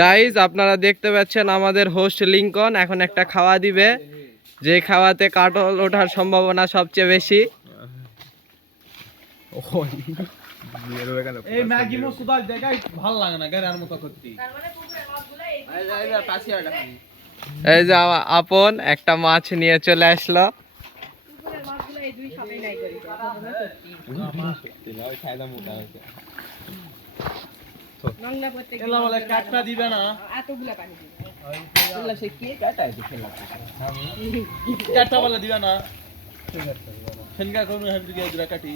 Guys আপনারা দেখতে পাচ্ছেন আমাদের হোস্ট লিংকন এখন একটা খাওয়া দিবে, যে খাওয়াতে কাটল ওঠার সম্ভাবনা সবচেয়ে বেশি। এই ম্যাগি মো সুদা দেখাই ভালো লাগে না গাড়ি আর মতো করতে। এই যে আপন একটা মাছ নিয়ে চলে আসলো। কাটটা দিবে না কাটটা বলে দিবে না সেনকা কোন কাটি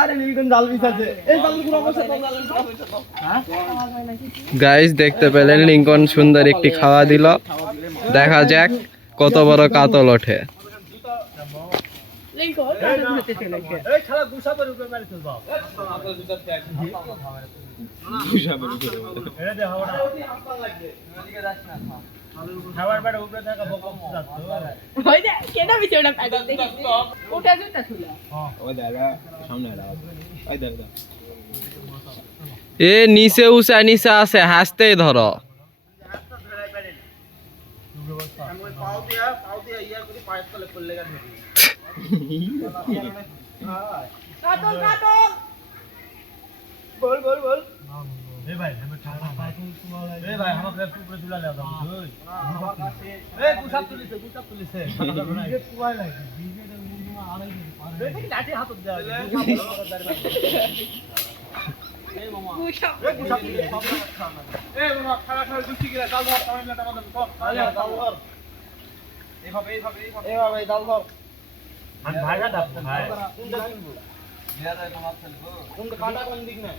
আরে নিবিকন জাল বিছাছে এই জাল পুরো অবস্থা গাইস দেখতে পেলেন লিংকন সুন্দর একটি খাওয়া দিল, দেখা যাক কত বড় কাতল ওঠে। লিংকন এই শালা গুসাবের উপরে মারি চল বাপ গুসাবের উপরে এটা দে হাওয়াটা লাগবে এদিকে যাস না খাবার বাড়ি উপরে থাকা বকম যাচ্ছে ওই দে কেডা ভিতরে পাগল দেখি ওটা জুতা তুলা ওই দাদা সামনে আলা ওই দাদা এ নিচে উঁচা নিচে আছে, হাসতেই ধরো। পাও দিয়া ইয়ার করে পায়ের তলে পড়লে গা কাটল কাটল बोल बोल बोल ए भाई हमें खाना ए भाई हम अपने ऊपर तुला ले आता हूं ए गुसाब तुली से ये कुआई लागी बीजे के मुंह में आ रही है देखि लाठी हाथ दे ए मामा गुसाब तुली ए मामा खाना खाना दुखी गला दाल भात खाने में टमाटर तो आले दाल भर ए भाई दाल भर हम भागा दाब भाई तुम तो काटा कौन दिखना